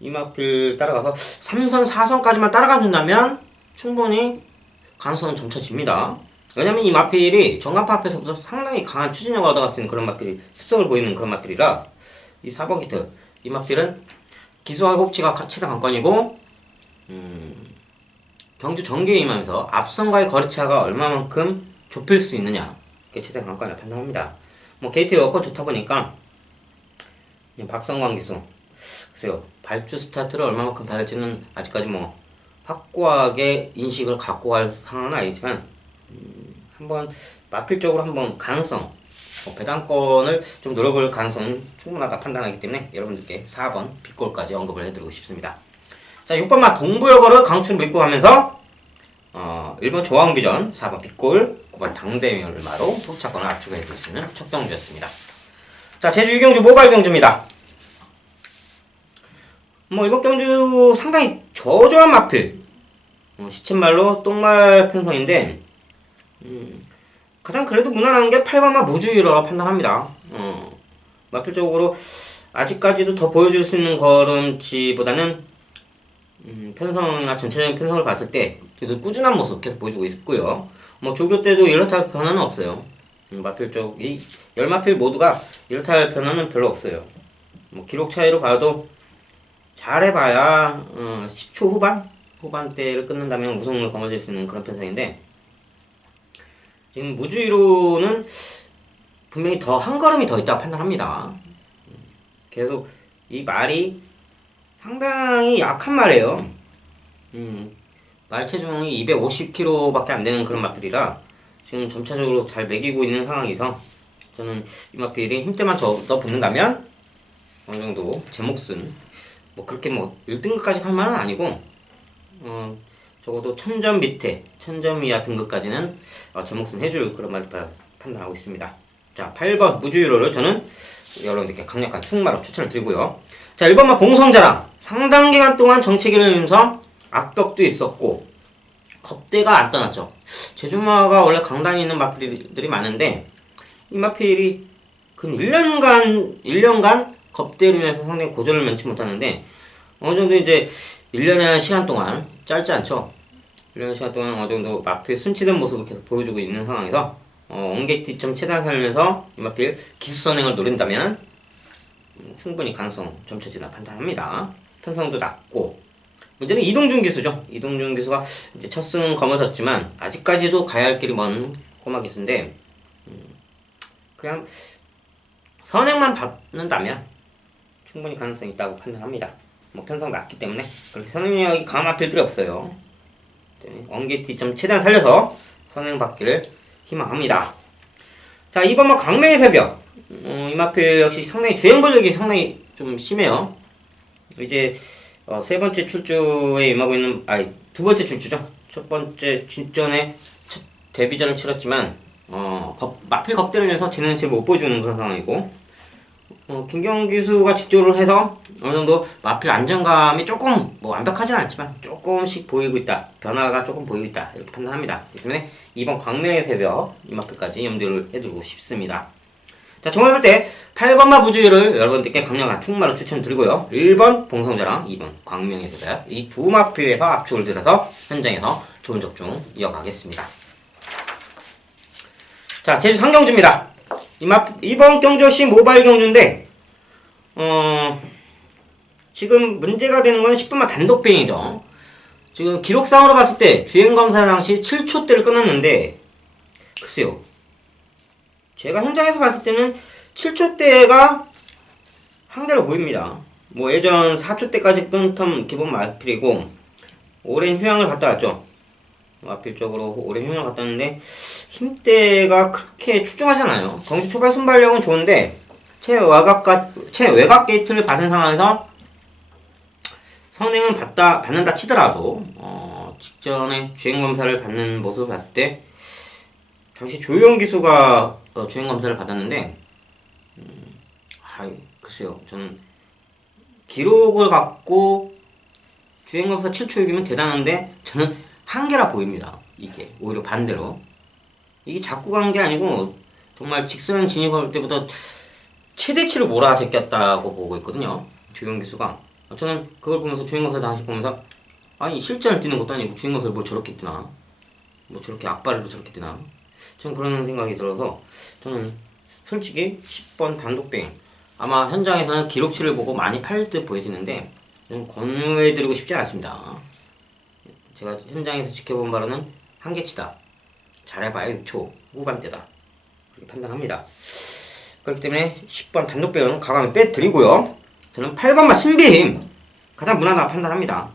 이마필 따라가서 3선, 4선까지만 따라가준다면 충분히 가능성은 점쳐집니다. 왜냐면 이 마필이 전간파 앞에서부터 상당히 강한 추진력을 얻어갈 수 있는 그런 마필이, 습성을 보이는 그런 마필이라, 이 4번 기트, 이 마필은 기수와 호흡치가 최대 관건이고, 경주 전개에 임하면서 앞선과의 거리차가 얼마만큼 좁힐 수 있느냐, 그게 최대 관건이라 판단합니다. 뭐 게이트 여건 좋다 보니까 박성광 기수, 글쎄요, 발주 스타트를 얼마만큼 받을지는 아직까지 뭐 확고하게 인식을 갖고 갈 상황은 아니지만, 한번 마필적으로 한번 가능성, 배당권을 좀 노려볼 가능성은 충분하다 판단하기 때문에 여러분들께 4번 빗골까지 언급을 해드리고 싶습니다. 자, 6번 마 동부여거를 강추를 믿고 가면서 1번 조항비전, 4번 빗골, 9번 당대멸마로 도착권을 압축해줄 수 있는 첫 경주였습니다. 자, 제주 유경주 모바일 경주입니다. 뭐 이번 경주 상당히 저조한 마필, 시쳇말로 똥말 편성인데, 가장 그래도 무난한 게 8번마 무주의라고 판단합니다. 마필적으로 아직까지도 더 보여줄 수 있는 걸음치보다는 편성이나 전체적인 편성을 봤을 때 그래도 꾸준한 모습 계속 보여주고 있고요. 뭐 조교 때도 이렇다 할 변화는 없어요. 마필 쪽, 이 10마필 모두가 이렇다 할 변화는 별로 없어요. 뭐 기록 차이로 봐도 잘해봐야 10초 후반대를 끊는다면 우승을 거머쥘 수 있는 그런 편성인데, 지금 무주의로는 분명히 더 한 걸음이 더 있다고 판단합니다. 계속 이 말이 상당히 약한 말이에요. 말 체중이 250kg밖에 안 되는 그런 마필이라 지금 점차적으로 잘 매기고 있는 상황에서 저는 이 마필이 힘때만 더 붙는다면 어느 정도 제 몫은 뭐 그렇게 뭐 1등급까지 할 만은 아니고, 적어도 1000점 밑에 1000점 이하 등급까지는 제 몫은 해줄 그런 말을 판단하고 있습니다. 자, 8번 무주유로를 저는 여러분들께 강력한 충마로 추천을 드리고요. 자, 1번마 봉성자랑 상당 기간 동안 정체기를 이루면서 악벽도 있었고 겁대가 안 떠났죠. 제주마가 원래 강단이 있는 마필들이 많은데 이 마필이 근 1년간 겁대로 인해서 상당히 고전을 면치 못하는데, 어느 정도 이제 1년의 시간 동안, 짧지 않죠? 1년의 시간 동안 어느 정도 마필 순치된 모습을 계속 보여주고 있는 상황에서 원게이트 점 최대한 살면서 이 마필 기수선행을 노린다면 충분히 가능성 점쳐지나 판단합니다. 편성도 낮고, 문제는 이동준 기수죠. 이동준 기수가 이제 첫 승은 거머졌지만 아직까지도 가야 할 길이 먼 꼬마 기수인데, 그냥 선행만 받는다면 충분히 가능성이 있다고 판단합니다. 뭐 편성 낮기 때문에 그렇게 선행력이 강한 마필들이 없어요. 원게이트 좀 최대한 살려서 선행 받기를 희망합니다. 자, 이번 뭐 강명의 새벽. 이 마필 역시 상당히 주행 권력이 상당히 좀 심해요. 이제 세 번째 출주에 임하고 있는, 두 번째 출주죠. 첫 번째 진전에 첫 데뷔전을 치렀지만 마필 겁대로면서 제네시를 못 보여주는 그런 상황이고, 김경기수가 직조를 해서 어느 정도 마필 안정감이 조금 뭐 완벽하진 않지만 조금씩 보이고 있다, 변화가 조금 보이고 있다, 이렇게 판단합니다. 그렇기 때문에 이번 광명의 새벽 이 마필까지 염두를 해두고 싶습니다. 자, 종합할 때 8번마 부주의를 여러분들께 강력한 충마로 추천드리고요. 1번 봉성자랑 2번 광명의 새벽, 이 두 마필에서 압축을 들여서 현장에서 좋은 적중 이어가겠습니다. 자, 제주 상경주입니다. 이번 경주 역시 모바일 경주인데 지금 문제가 되는 건 10분만 단독 비행이죠. 지금 기록상으로 봤을 때 주행검사 당시 7초대를 끊었는데, 글쎄요, 제가 현장에서 봤을 때는 7초대가 한계로 보입니다. 뭐 예전 4초대까지 끊던 기본 마필이고, 오랜 휴양을 갔다 왔죠. 마필 쪽으로 오랜 휴양을 갔다 왔는데 힘대가 그렇게 출중하지 않아요. 경주 초반 순발력은 좋은데 최외곽 게이트를 받은 상황에서 선행은 받는다 치더라도 직전에 주행검사를 받는 모습을 봤을 때, 당시 조용 기수가 주행검사를 받았는데 글쎄요, 저는 기록을 갖고 주행검사 7초이기면 대단한데 저는 한계라 보입니다. 이게 오히려 반대로 이게 자꾸 간 게 아니고 정말 직선 진입할 때보다 최대치로 몰아제꼈다고 보고 있거든요, 조용 기수가. 저는 그걸 보면서 주행검사 당시 보면서, 아니 실전을 뛰는 것도 아니고 주행검사를 뭘 저렇게 뛰나, 뭐 저렇게 악바리로 저렇게 뛰나, 전 그런 생각이 들어서 저는 솔직히 10번 단독뱅, 아마 현장에서는 기록치를 보고 많이 팔릴 듯 보여지는데 저는 권유해드리고 싶지 않습니다. 제가 현장에서 지켜본 바로는 한계치다, 잘해봐야 6초 후반대다, 그렇게 판단합니다. 그렇기 때문에 10번 단독뱅은 가감히 빼드리고요. 저는 8번마 신비힘 가장 무난하다 판단합니다.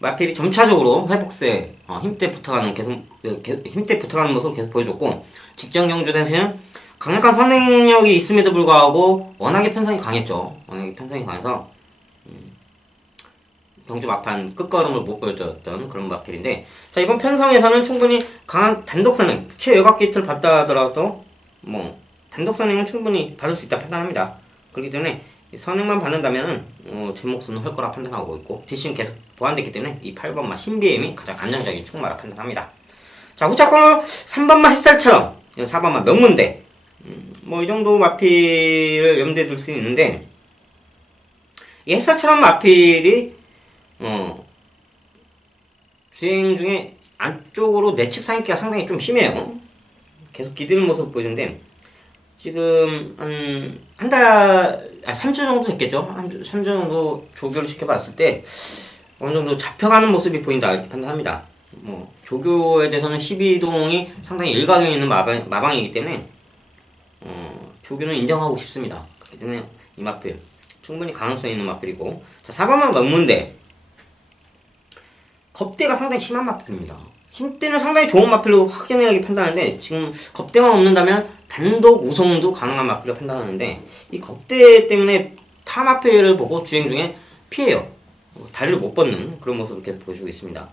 마필이 점차적으로 회복세, 힘대 붙어가는 모습을 계속 보여줬고, 직전 경주 대신에는 강력한 선행력이 있음에도 불구하고 워낙에 편성이 강했죠. 워낙에 편성이 강해서 경주 막판 끝걸음을 못 보여줬던 그런 마필인데, 자, 이번 편성에서는 충분히 강한 단독 선행, 최외곽 게이트를 받다 하더라도 뭐 단독 선행은 충분히 받을 수 있다 판단합니다. 그렇기 때문에 선행만 받는다면은 제 몫은 할 거라 판단하고 있고, 뒷심 계속 보완됐기 때문에 이 8번마 신비엠이 가장 안정적인 충마라 판단합니다. 자, 후차권으로 3번마 햇살처럼, 4번마 명문대, 뭐 이 정도 마필을 염두에 둘 수 있는데, 이 햇살처럼 마필이 주행 중에 안쪽으로 내측 상익기가 상당히 좀 심해요. 계속 기대는 모습을 보여주는데, 지금 한 달, 3주 정도 됐겠죠? 3주 정도 조교를 시켜봤을 때 어느 정도 잡혀가는 모습이 보인다, 이렇게 판단합니다. 뭐 조교에 대해서는 12동이 상당히 일각에 있는 마방이기 때문에 조교는 인정하고 싶습니다. 그렇기 때문에 이 마필 충분히 가능성 있는 마필이고, 자, 4번만 명문대, 겁대가 상당히 심한 마필입니다. 힘대는 상당히 좋은 마필로 확연하게 판단하는데, 지금 겁대만 없는다면 단독 우승도 가능한 마필로 판단하는데, 이 겁대 때문에 타 마필을 보고 주행 중에 피해요. 다리를 못 뻗는 그런 모습을 계속 보여주고 있습니다.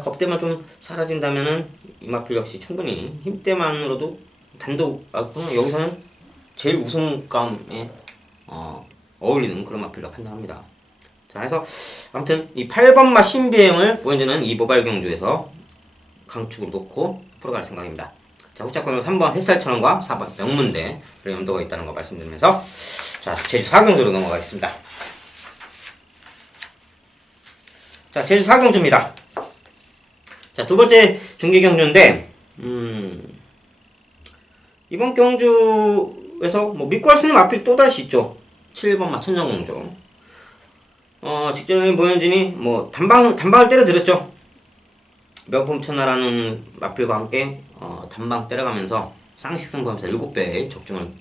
겁대만 좀 사라진다면은 이 마필 역시 충분히 힘대만으로도 단독, 여기서는 제일 우승감에 어울리는 그런 마필로 판단합니다. 자, 해서 아무튼 이 8번마 신비행을 보여주는 이 모바일 경주에서 강축으로 놓고 풀어갈 생각입니다. 자, 후차권으로 3번 햇살천원과 4번 명문대를 염두가 있다는 거 말씀드리면서, 자, 제주 4경주로 넘어가겠습니다. 자, 제주 4경주입니다. 자, 두 번째 중계 경주인데, 이번 경주에서 뭐 믿고 할 수 있는 마필 또다시 있죠. 7번마 천정공주. 직전에 모현진이 뭐 단방을 때려드렸죠. 명품 천하라는 마필과 함께 단방 때려가면서 쌍식 승부하면서 7배 적중을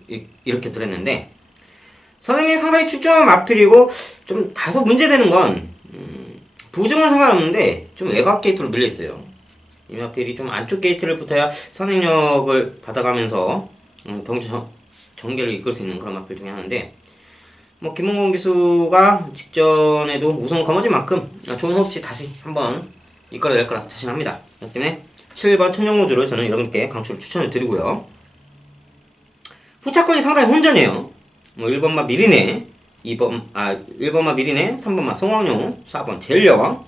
이렇게 드렸는데 선생님이 상당히 출중한 마필이고 좀 다소 문제되는 건 부정은 상관없는데 좀 외곽 게이트로 밀려있어요. 이 마필이 좀 안쪽 게이트를 붙어야 선행력을 받아가면서 병주 전개를 이끌 수 있는 그런 마필 중에 하나인데 뭐 김홍곤 기수가 직전에도 우승을 거머쥔 만큼 좋은 성취 다시 한번 이끌어낼 거라 자신합니다. 그렇기 때문에 7번 천정공주를 저는 여러분께 강추를 추천을 드리고요. 후차권이 상당히 혼전이에요. 뭐 1번마 미리네, 1번마 미리네, 3번마 송황용, 4번 제일여왕,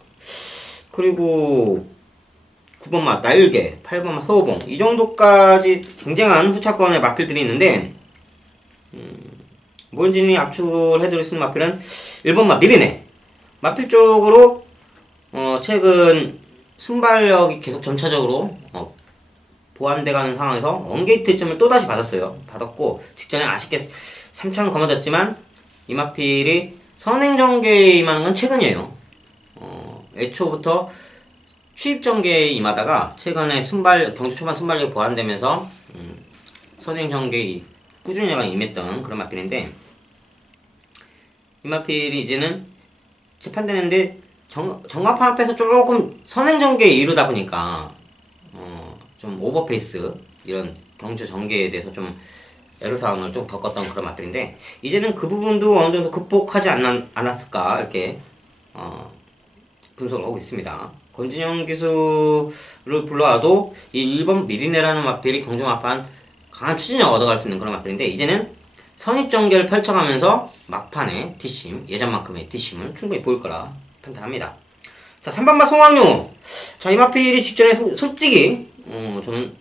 그리고 9번마 날개, 8번마 서호봉 이 정도까지 굉장한 후차권의 마필들이 있는데 모은진이 압축을 해드릴 수 있는 마필은 1번마 미리네. 마필 쪽으로 최근 순발력이 계속 점차적으로 보완돼가는 상황에서 원게이트 점을 또다시 받았어요. 받았고 직전에 아쉽게 3차는 거머졌지만 이 마필이 선행전개에 임하는 건 최근이에요. 애초부터 취입전개에 임하다가 최근에 경주 초반 순발력이 보완되면서 선행전개에 꾸준히 임했던 그런 마필인데 이 마필이 이제는 재판되는데 정합판 앞에서 조금 선행전개에 이르다 보니까 좀 오버페이스 이런 경주 전개에 대해서 좀 애로사항을 좀 겪었던 그런 마필인데 이제는 그 부분도 어느 정도 극복하지 않았을까 이렇게 분석을 하고 있습니다. 권진영 기수를 불러와도 이 1번 미리네라는 마필이 경주마판 강한 추진력을 얻어갈 수 있는 그런 마필인데 이제는 선입전개를 펼쳐가면서 막판에 뒷심, 예전만큼의 뒷심을 충분히 보일 거라 판단합니다. 자, 3번마 송황용. 자, 이 마필이 직전에 솔직히 저는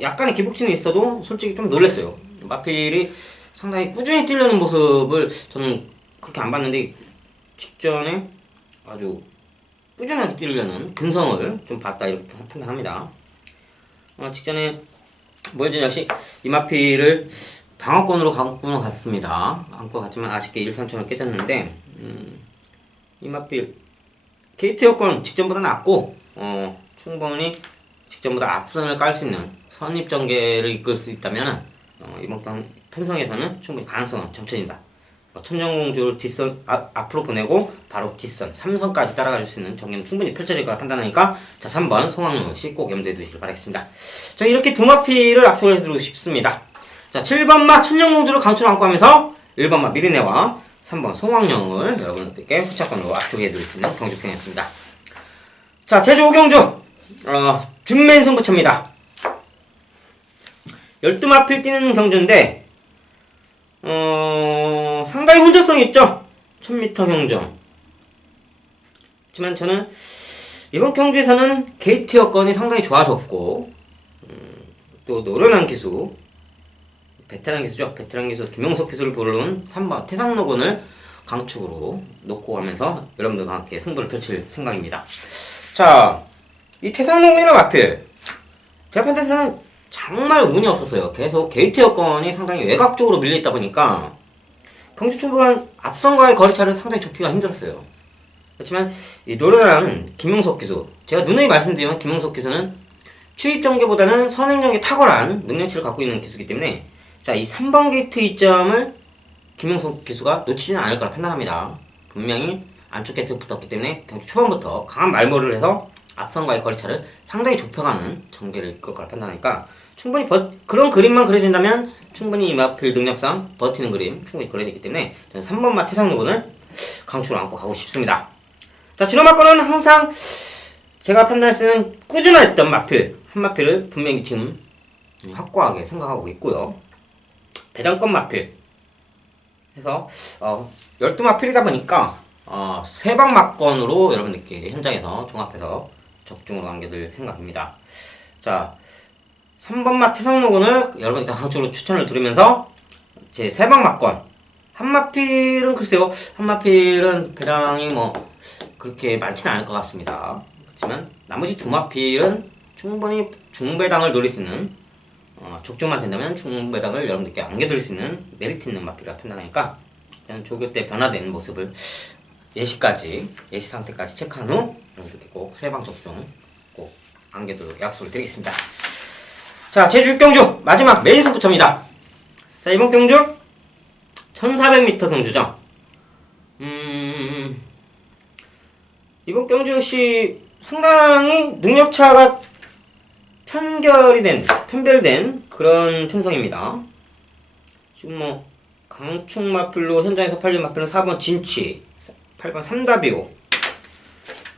약간의 기복심이 있어도 솔직히 좀 놀랐어요. 마필이 상당히 꾸준히 뛰려는 모습을 저는 그렇게 안 봤는데 직전에 아주 꾸준하게 뛰려는 근성을 좀 봤다 이렇게 판단합니다. 직전에 모현진 역시 이 마필을 방어권으로 갖고는 갔습니다. 안고 갔지만 아쉽게 1, 3천을 깨졌는데 이 마필 게이트 여건 직전보다 낫고 충분히 직전보다 앞선을 깔 수 있는 선입전개를 이끌 수 있다면 이번 편성에서는 충분히 가능성은 점쳐진다. 천정공주를 뒷선 앞으로 보내고 바로 뒷선 3선까지 따라갈 수 있는 전개는 충분히 펼쳐질 거라 판단하니까 자 3번 송황용 역시 꼭 염두에 두시길 바라겠습니다. 자 이렇게 두 마필을 압축을 해드리고 싶습니다. 자 7번마 천정공주를 강추를 안고 하면서 1번마 미리네와 3번 송황용을 여러분들께 후차권으로 압축해드릴 수 있는 경주평이었습니다. 자 제주 5경주 준맨 승부처입니다. 12마필 뛰는 경주인데 상당히 혼자성이 있죠. 1000m 경정. 하지만 저는 이번 경주에서는 게이트 여건이 상당히 좋아졌고 또 노련한 기수 베테랑 기수죠. 베테랑 기수 김용석 기수를 부르는 3번 태상로군을 강축으로 놓고 가면서 여러분들과 함께 승부를 펼칠 생각입니다. 자, 이 태상로군이나 마필 제가 판단해서는 정말 운이 없었어요. 계속 게이트 여건이 상당히 외곽쪽으로 밀려있다 보니까 경주 초반 앞선과의 거리차를 상당히 좁히기가 힘들었어요. 그렇지만 이 노련한 김용석 기수 제가 누누이 말씀드리면 김용석 기수는 추입전개보다는 선행력이 탁월한 능력치를 갖고 있는 기수이기 때문에 자, 이 3번 게이트 이점을 김용석 기수가 놓치지는 않을 거라 판단합니다. 분명히 안쪽 게이트가 붙었기 때문에 경주 초반부터 강한 말모를 해서 앞선과의 거리차를 상당히 좁혀가는 전개를 이끌 거라 판단하니까 충분히 그런 그림만 그려진다면 충분히 이 마필 능력상 버티는 그림 충분히 그려지기 때문에 저는 3번마 태상로군을 강추로 안고 가고 싶습니다. 자, 진호마권은 항상 제가 판단했을 때는 꾸준했던 마필 한 마필을 분명히 지금 확고하게 생각하고 있고요. 배당권 마필 해서 12마필이다 보니까 세방마권으로 여러분들께 현장에서 종합해서 적중으로 안겨드릴 생각입니다. 자 3번마 태상로군을 여러분께 강추로 추천을 드리면서 제 세방마권 한마필은 글쎄요 한마필은 배당이 뭐 그렇게 많지는 않을 것 같습니다. 그렇지만 나머지 두 마필은 충분히 중배당을 노릴 수 있는 적중만 된다면 중배당을 여러분들께 안겨드릴 수 있는 메리트 있는 마필이라 판단하니까 저는 조교 때 변화된 모습을 예시 상태까지 체크한 후 여러분들께 꼭 세방 적중 꼭 안겨드리도록 약속을 드리겠습니다. 자, 제주 육경주 마지막 메인 승부처입니다. 자, 이번 경주 1400m 경주죠. 이번 경주 역시 상당히 능력차가 편별된 그런 편성입니다. 지금 뭐 강충 마필로 현장에서 팔린 마필은 4번 진치, 8번 삼다비오,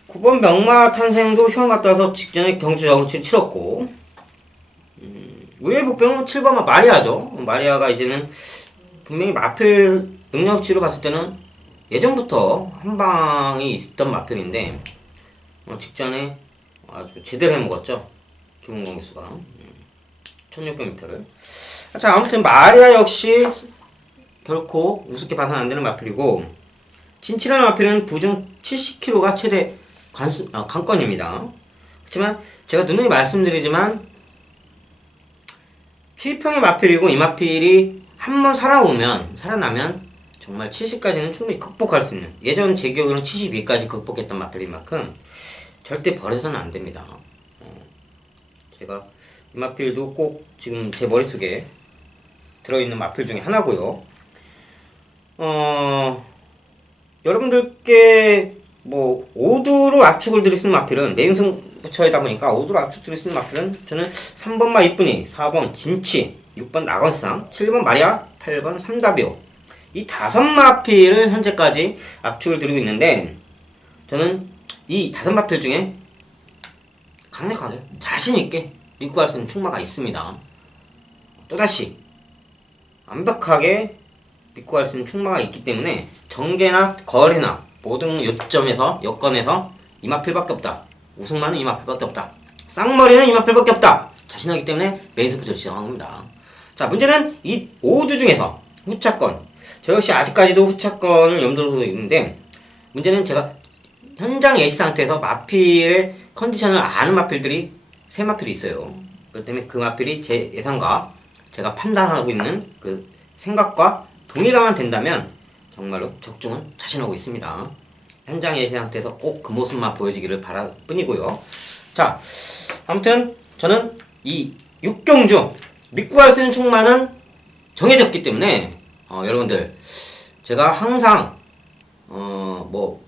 9번 명마 탄생도 휴양 갔다 와서 직전에 경주 적응치를 치렀고, 의외의 복병은 7번 마리아죠. 마리아가 이제는 분명히 마필 능력치로 봤을 때는 예전부터 한 방이 있었던 마필인데 직전에 아주 제대로 해먹었죠. 기본공 기수가 1600m를. 자, 아무튼 마리아 역시 결코 우습게 봐서는 안되는 마필이고, 진치라는 마필은 부중 70kg가 최대 관건입니다. 그렇지만 제가 누누이 말씀드리지만 추위평의 마필이고, 이 마필이 한번 살아나면 정말 70까지는 충분히 극복할 수 있는, 예전 제 기억으로는 72까지 극복했던 마필인 만큼 절대 버려서는 안 됩니다. 제가 이 마필도 꼭 지금 제 머릿속에 들어있는 마필 중에 하나고요. 여러분들께 뭐 오두로 압축을 드릴 수 있는 마필은, 메인 승부처이다 보니까 오두로 압축 드릴 수 있는 마필은 저는 3번 마이쁘니, 4번 진치, 6번 낙원상, 7번 마리아, 8번 삼다비오, 이 5마필을 현재까지 압축을 드리고 있는데, 저는 이 5마필 중에 강력하게 자신있게 믿고 갈 수 있는 충마가 있습니다. 또다시 완벽하게 믿고 갈 수 있는 충마가 있기 때문에 정계나 거래나 모든 요점에서 여건에서 이 마필밖에 없다, 우승만은 이 마필밖에 없다, 쌍머리는 이 마필밖에 없다, 자신하기 때문에 메인 스포츠를 지정한 겁니다. 자, 문제는 이 5주 중에서 후차권, 저 역시 아직까지도 후차권을 염두로 두고 있는데, 문제는 제가 현장 예시 상태에서 마필의 컨디션을 아는 마필들이 3마필이 있어요. 그렇기 때문에 그 마필이 제 예상과 제가 판단하고 있는 그 생각과 동일하면 된다면 정말로 적중은 자신하고 있습니다. 현장 예시 상태에서 꼭 그 모습만 보여지기를 바랄 뿐이고요. 자, 아무튼 저는 이 6경주 믿고 갈 수 있는 충만은 정해졌기 때문에 여러분들, 제가 항상 뭐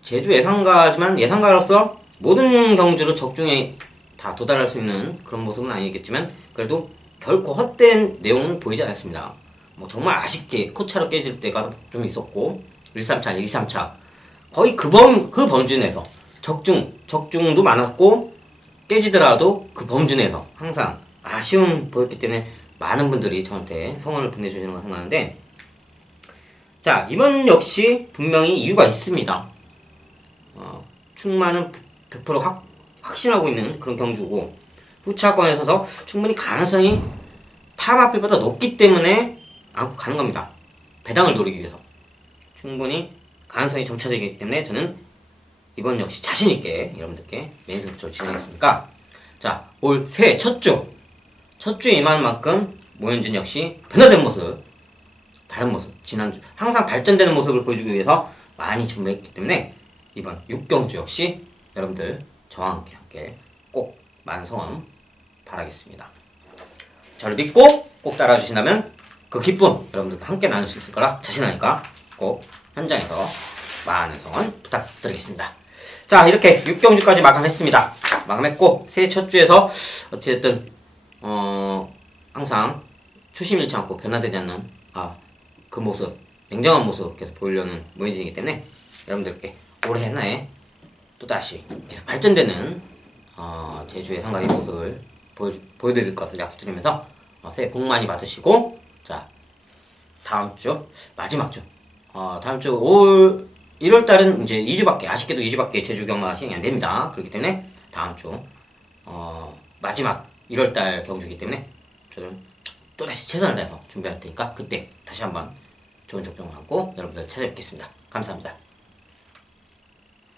제주 예상가지만 예상가로서 모든 경주로 적중에 다 도달할 수 있는 그런 모습은 아니겠지만, 그래도 결코 헛된 내용은 보이지 않았습니다. 뭐 정말 아쉽게 코차로 깨질 때가 좀 있었고, 1-3차, 2-3차 거의 그 범주 내에서 적중도 많았고, 깨지더라도 그 범주 내에서 항상 아쉬움 보였기 때문에 많은 분들이 저한테 성원을 보내주시는 걸 생각하는데, 자, 이번 역시 분명히 이유가 있습니다. 충만은 100% 확신하고 있는 그런 경주고, 후차권에 서서 충분히 가능성이 타 마필보다 높기 때문에 안고 가는 겁니다. 배당을 노리기 위해서 충분히 가능성이 점차적이기 때문에 저는 이번 역시 자신있게 여러분들께 메인 승부처를 진행했으니까, 자, 올 새해 첫주에 임하는 만큼 모현진 역시 변화된 모습, 다른 모습, 지난주 항상 발전되는 모습을 보여주기 위해서 많이 준비했기 때문에 이번 6경주 역시 여러분들 저와 함께 꼭 많은 성원 바라겠습니다. 저를 믿고 꼭 따라주신다면 그 기쁨 여러분들과 함께 나눌 수 있을 거라 자신하니까 꼭 현장에서 많은 성원 부탁드리겠습니다. 자, 이렇게 6경주까지 마감했습니다. 마감했고, 새해 첫 주에서 어찌됐든 항상 초심 잃지 않고 변화되지 않는 그 모습, 냉정한 모습 계속 보이려는 모현진이기 때문에 여러분들께 올해 해나에 또다시 계속 발전되는 제주의 상가의 모습을 보여드릴 것을 약속드리면서 새해 복 많이 받으시고, 자, 다음주 마지막 주 다음주 올 1월달은 이제 2주밖에, 아쉽게도 2주밖에 제주 경마가 시행이 안됩니다. 그렇기 때문에 다음주 마지막 1월달 경주이기 때문에 저는 또다시 최선을 다해서 준비할 테니까 그때 다시 한번 좋은 적중을 하고 여러분들 찾아뵙겠습니다. 감사합니다.